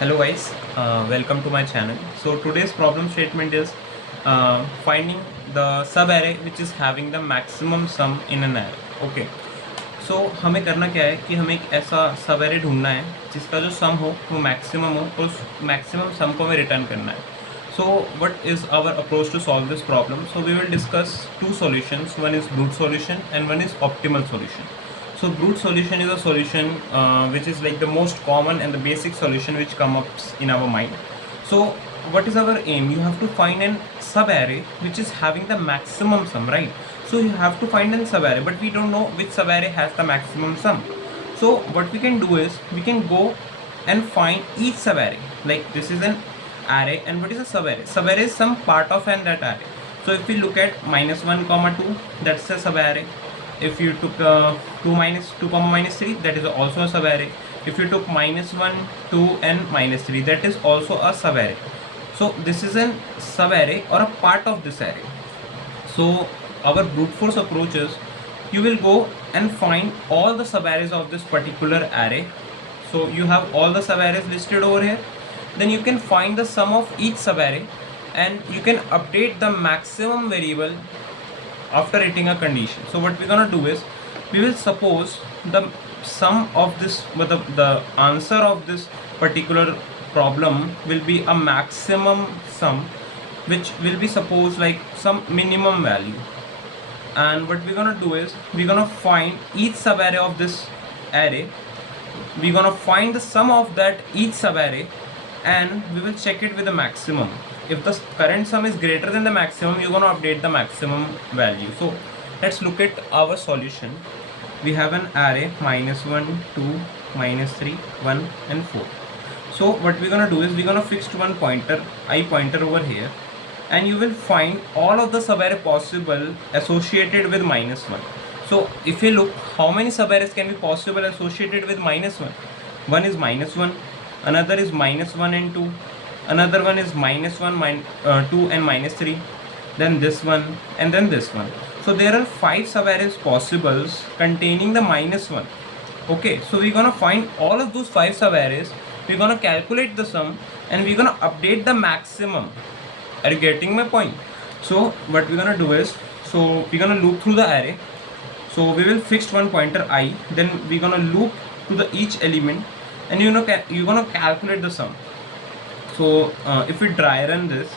Hello guys, welcome to my channel. So today's problem statement is finding the sub-array which is having the maximum sum in an array. Okay. So हमें करना क्या है कि हमें एक ऐसा सब array ढूंढना है जिसका जो सम हो वो मैक्सिमम हो और उस मैक्सिमम सम को हमें रिटर्न करना है. So what is our approach to solve this problem? So we will discuss two solutions. One is brute solution and one is optimal solution. So brute solution is a solution which is like the most common and the basic solution which comes up in our mind. So what is our aim? You have to find an sub array which is having the maximum sum, right? So you have to find an sub array, but we don't know which sub array has the maximum sum. So what we can do is we can go and find each sub array. Like this is an array, and what is a sub array? Sub array is some part of an that array. So if we look at -1, 2, that's a sub array. If you took 2 minus 2 comma minus 3, that is also a sub array. If you took -1, 2 and -3, that is also a sub array. So this is a sub array or a part of this array. So our brute force approach is you will go and find all the sub arrays of this particular array. So you have all the sub arrays listed over here. Then you can find the sum of each sub array and you can update the maximum variable after hitting a condition. So what we're gonna do is we will suppose the sum of this, the answer of this particular problem will be a maximum sum which will be supposed like some minimum value. And what we're gonna do is we're gonna find each sub array of this array. We're gonna find the sum of that each sub array and we will check it with the maximum. If the current sum is greater than the maximum, you're gonna update the maximum value. So let's look at our solution. We have an array -1, 2, -3, 1 and 4. So what we're gonna do is we're gonna fix one pointer, I pointer over here, and you will find all of the subarray possible associated with -1. So if you look, how many subarrays can be possible associated with -1? One is -1, another is -1 and 2, another one is -1, 2 and -3, then this one and then this one. So there are 5 subarrays possibles containing the -1. Okay, so we're gonna find all of those 5 subarrays, we're gonna calculate the sum and we're gonna update the maximum. Are you getting my point? So what we're gonna do is, so we're gonna loop through the array. So we will fix one pointer I, then we're gonna loop to the each element and you're gonna calculate the sum. So if we dry run this,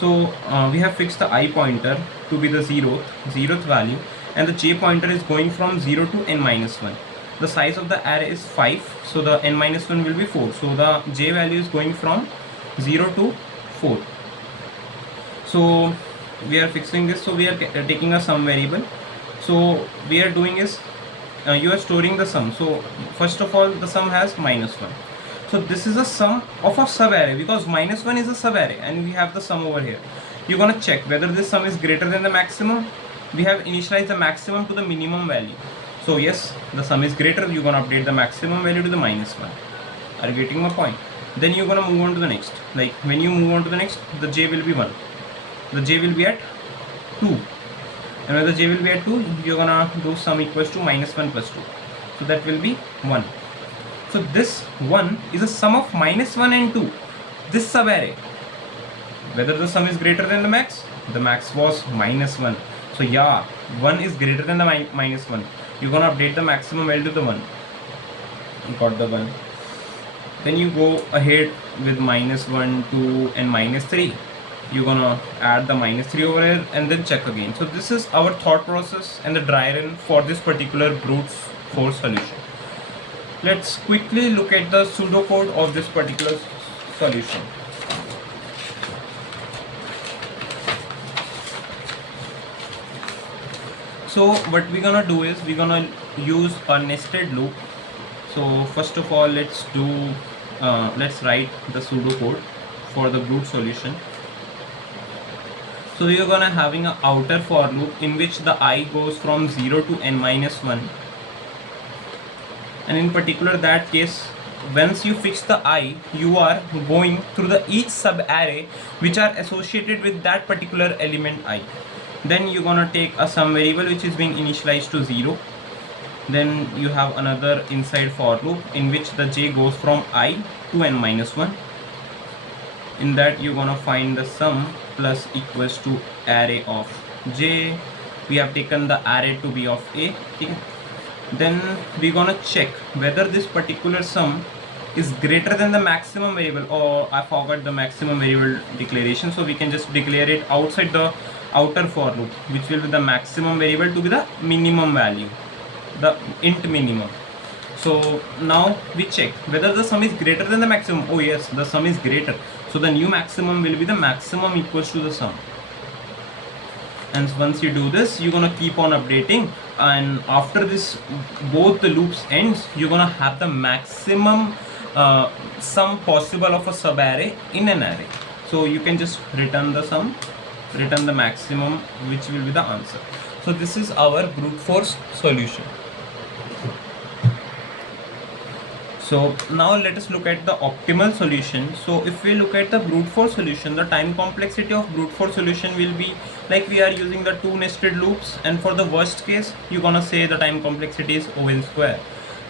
so we have fixed the I pointer to be the zeroth value, and the j pointer is going from 0 to n-1. The size of the array is 5, so the n-1 will be 4. So the j value is going from 0 to 4. So we are fixing this, so we are taking a sum variable. So we are doing is you are storing the sum. So first of all, the sum has -1. So this is a sum of a sub array because -1 is a sub array and we have the sum over here. You're gonna check whether this sum is greater than the maximum. We have initialized the maximum to the minimum value. So yes, the sum is greater, you're gonna update the maximum value to the -1. Are you getting my point? Then you're gonna move on to the next. Like when you move on to the next, the j will be 1. The j will be at 2. And when the j will be at 2, you're gonna do sum equals to -1 plus 2. So that will be 1. So this 1 is a sum of -1 and 2. This sub array, whether the sum is greater than the max was -1. So yeah, 1 is greater than the -1. You're gonna update the maximum value to the 1. You got the 1. Then you go ahead with -1, 2 and -3. You're gonna add the -3 over here and then check again. So this is our thought process and the dry run for this particular brute force solution. Let's quickly look at the pseudocode of this particular solution. So what we're gonna do is we're gonna use a nested loop. So first of all, let's write the pseudocode for the brute solution. So you're gonna having an outer for loop in which the I goes from 0 to n-1. And in particular that case, once you fix the I, you are going through the each sub array which are associated with that particular element I. Then you're gonna take a sum variable which is being initialized to 0. Then you have another inside for loop in which the j goes from I to n minus 1. In that you're gonna find the sum plus equals to array of j. We have taken the array to be of a. Okay. Then we're gonna check whether this particular sum is greater than the maximum variable, or I forgot the maximum variable declaration, so we can just declare it outside the outer for loop, which will be the maximum variable to be the minimum value, the int minimum. So now we check whether the sum is greater than the maximum. Oh yes, the sum is greater, so the new maximum will be the maximum equals to the sum. And once you do this, you're gonna keep on updating, and after this both the loops ends, you're gonna have the maximum sum possible of a subarray in an array. So you can just return the sum, return the maximum, which will be the answer. So this is our brute force solution. So now let us look at the optimal solution. So if we look at the brute force solution, the time complexity of brute force solution will be like we are using the two nested loops, and for the worst case you're gonna say the time complexity is O(n) square.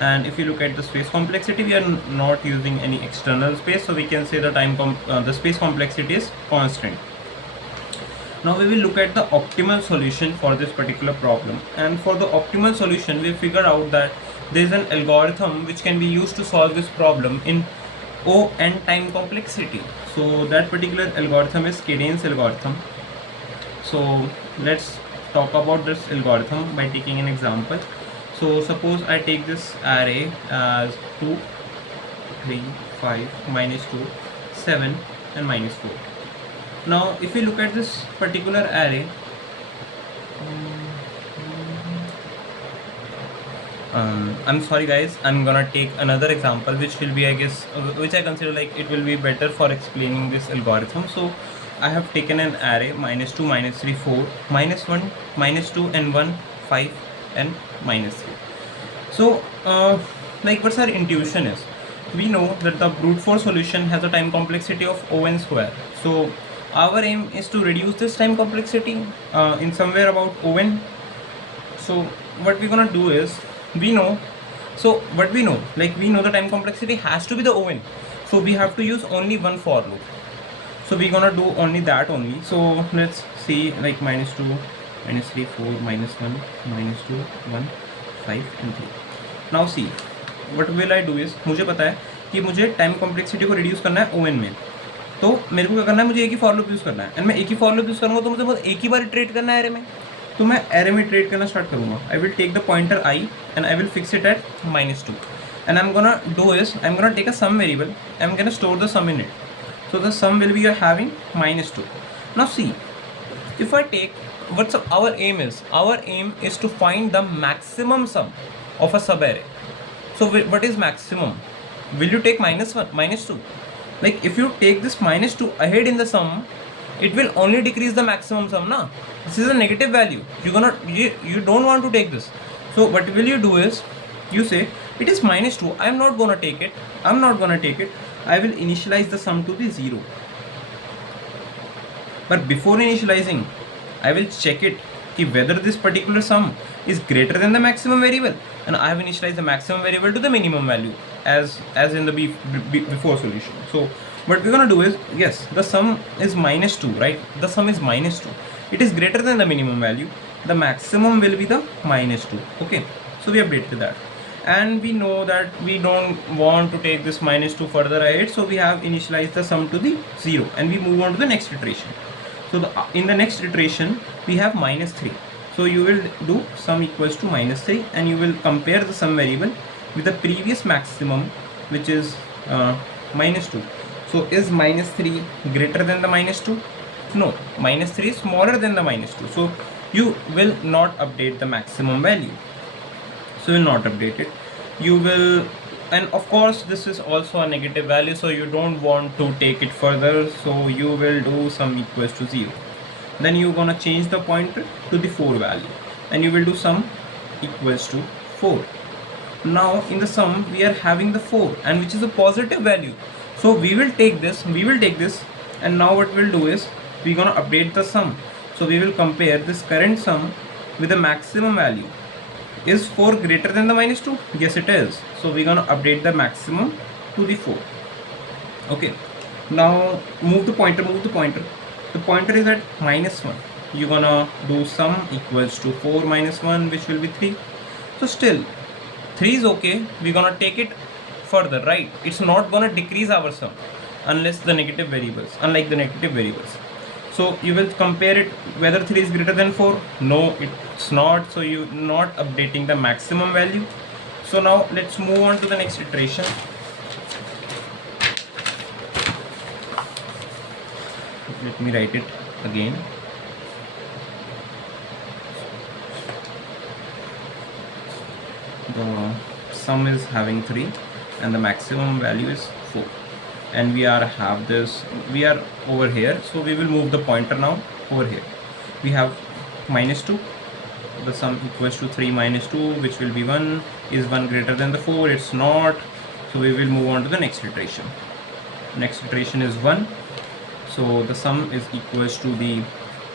And if you look at the space complexity, we are not using any external space, so we can say the space complexity is constant. Now we will look at the optimal solution for this particular problem, and for the optimal solution we figure out that there is an algorithm which can be used to solve this problem in O(n) time complexity. So that particular algorithm is Kadane's algorithm. So let's talk about this algorithm by taking an example. So suppose I take this array as 2, 3, 5, minus 2, 7 and minus 4. Now if we look at this particular array, I'm sorry guys, I'm gonna take another example which will be, I guess, which I consider like it will be better for explaining this algorithm. So I have taken an array minus 2, minus 3, 4, minus 1, minus 2 and 1, 5 and minus 3. So like what's our intuition is, we know that the brute force solution has a time complexity of O(n) square. So our aim is to reduce this time complexity in somewhere about O(n). So what we're gonna do is, we know the time complexity has to be the O(n). So we have to use only one for loop. So we're gonna do only that only. So let's see, like minus 2, minus 3, 4, minus 1, minus 2, 1, 5 and 3. Now see, what will I do is, मुझे पता है कि मुझे time complexity को reduce करना है O(n) में, तो मेरे को क्या करना है, मुझे एक ही फॉर लूप यूज़ करना है, एंड मैं एक ही फॉर लूप यूज़ करूँगा तो मुझे बस एक ही बार ट्रेड करना है एरे में, तो मैं एरे में ट्रेड करना स्टार्ट करूँगा. I will take the pointer I and I will fix it at -2, and I'm gonna do is, I'm gonna take a sum variable, I'm gonna store the sum in it. So the sum will be you're having -2. Now see, if I take, what's our aim is? Our aim is to find the maximum sum of a subarray. So what is maximum? Will you take -1, -2? Like if you take this -2 ahead in the sum, it will only decrease the maximum sum, na? This is a negative value. You don't want to take this. So what will you do is, you say it is -2. I'm not gonna take it. I will initialize the sum to the 0. But before initializing, I will check it whether this particular sum is greater than the maximum variable, and I have initialized the maximum variable to the minimum value as in the before solution. So what we're gonna do is, yes, the sum is -2, right? The sum is -2. It is greater than the minimum value. The maximum will be the -2. Okay, so we updated that, and we know that we don't want to take this -2 further ahead, so we have initialized the sum to the 0, and we move on to the next iteration. So in the next iteration we have -3. So you will do sum equals to -3, and you will compare the sum variable with the previous maximum, which is -2. So is -3 greater than the -2? No, -3 is smaller than the -2. So you will not update the maximum value. So you will not update it. You will, and of course this is also a negative value, so you don't want to take it further, so you will do sum equals to 0. Then you're gonna change the pointer to the 4 value, and you will do sum equals to 4. Now in the sum we are having the 4, and which is a positive value, so we will take this, and now what we'll do is, we're gonna update the sum. So we will compare this current sum with the maximum value, Is 4 greater than the minus 2? Yes, it is. So we're gonna update the maximum to the 4. Okay. Now move the pointer, move the pointer. The pointer is at minus 1. You're gonna do sum equals to 4 minus 1, which will be 3. So still 3 is okay. We're gonna take it further, right? It's not gonna decrease our sum unless the negative variables, unlike the negative variables. So you will compare it whether 3 is greater than 4. No, it's not. So you're not updating the maximum value. So now let's move on to the next iteration. Let me write it again. The sum is having 3 and the maximum value is 4, and we are over here, so we will move the pointer now over here. We have minus 2, the sum equals to 3 minus 2, which will be 1. Is 1 greater than the 4? It's not. So we will move on to the next iteration. Next iteration is 1, so the sum is equals to the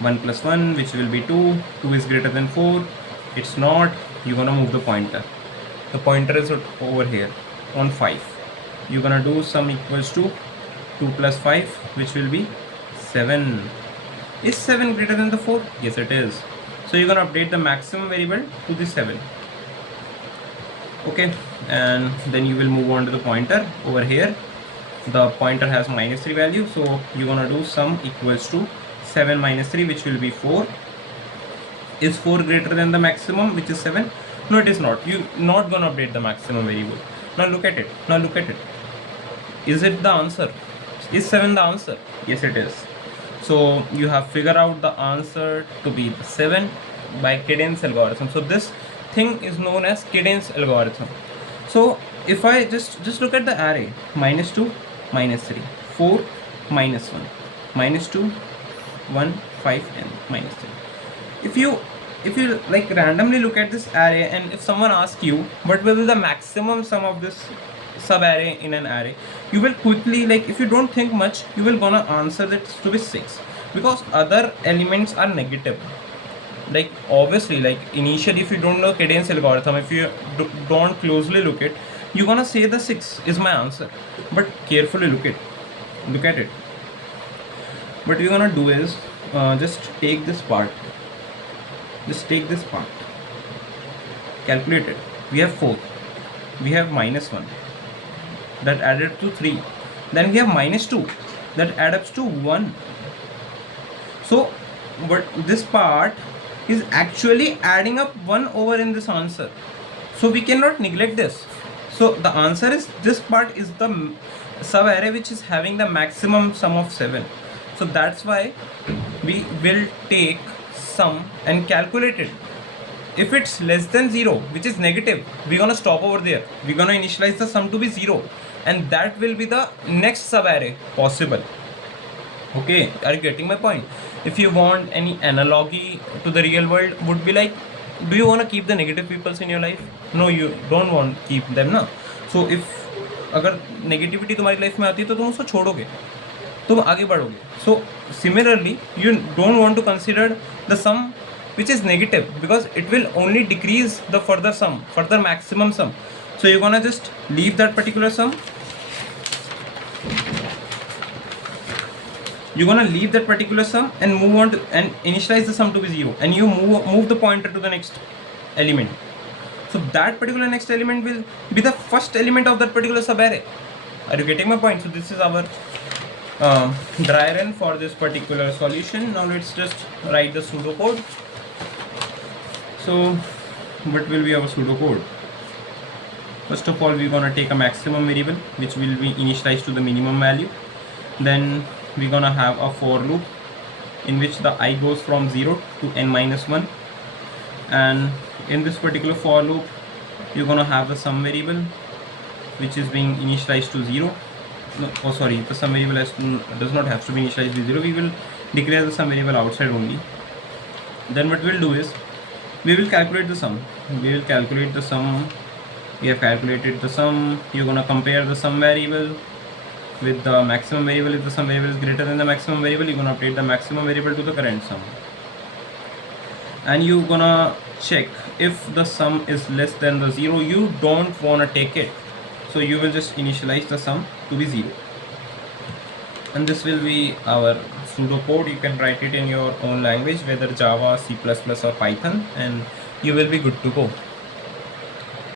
1 plus 1, which will be 2. 2 is greater than 4? It's not. You're gonna move the pointer. The pointer is over here on 5. You're gonna do sum equals to 2 plus 5, which will be 7. Is 7 greater than the 4? Yes, it is. So you're gonna update the maximum variable to the 7. Okay, and then you will move on to the pointer over here. The pointer has minus 3 value, so you're gonna do sum equals to 7 minus 3, which will be 4. Is 4 greater than the maximum, which is 7? No, it is not. You're not gonna update the maximum variable. Now look at it. Now look at it. Is it the answer? Is 7 the answer? Yes, it is. So you have figured out the answer to be 7 by Kadane's algorithm. So this thing is known as Kadane's algorithm. So if I just look at the array, minus 2, minus 3, 4, minus 1, minus 2, 1, 5, and minus 3. If you like randomly look at this array, and if someone asks you what will be the maximum sum of this sub array in an array, you will quickly, like, if you don't think much, you will gonna answer that to be 6, because other elements are negative. Like obviously, like initially, if you don't know Kadane's algorithm, if you don't closely look at, you're gonna say the 6 is my answer. But carefully look at it. What we're gonna do is just take this part. Calculate it. We have 4. We have minus 1. That added to 3. Then we have minus 2. That adds up to 1. So, but this part is actually adding up 1 over in this answer. So we cannot neglect this. So the answer is, this part is the sub array which is having the maximum sum of 7. So that's why we will take sum and calculate it. If it's less than 0, which is negative, we're gonna stop over there. We're gonna initialize the sum to be 0, and that will be the next sub array possible. Okay, are you getting my point? If you want any analogy to the real world, would be like, do you want to keep the negative peoples in your life? No, you don't want to keep them, na. So if अगर negativity तुम्हारी life में आती है तो तुम उसको छोड़ोगे, तुम आगे बढ़ोगे. So similarly, you don't want to consider the sum which is negative, because it will only decrease the further maximum sum. So you're gonna just leave that particular sum. You're gonna leave that particular sum and move on to and initialize the sum to be 0, and you move the pointer to the next element. So that particular next element will be the first element of that particular subarray. Are you getting my point? So this is our dry run for this particular solution. Now let's just write the pseudocode. So what will be our pseudocode? First of all, we're gonna take a maximum variable which will be initialized to the minimum value. Then we're gonna have a for loop in which the I goes from 0 to n minus 1, and in this particular for loop you're gonna have the sum variable which is being initialized to 0. No, oh sorry, the sum variable does not have to be initialized to 0. We will declare the sum variable outside only. Then what we'll do is we will calculate the sum. We have calculated the sum. You're gonna compare the sum variable with the maximum variable. If the sum variable is greater than the maximum variable, you're going to update the maximum variable to the current sum. and you gonna check if the sum is less than the 0, you don't wanna take it, so you will just initialize the sum to be 0, and this will be our pseudocode. You can write it in your own language, whether Java, C++ or Python, and you will be good to go.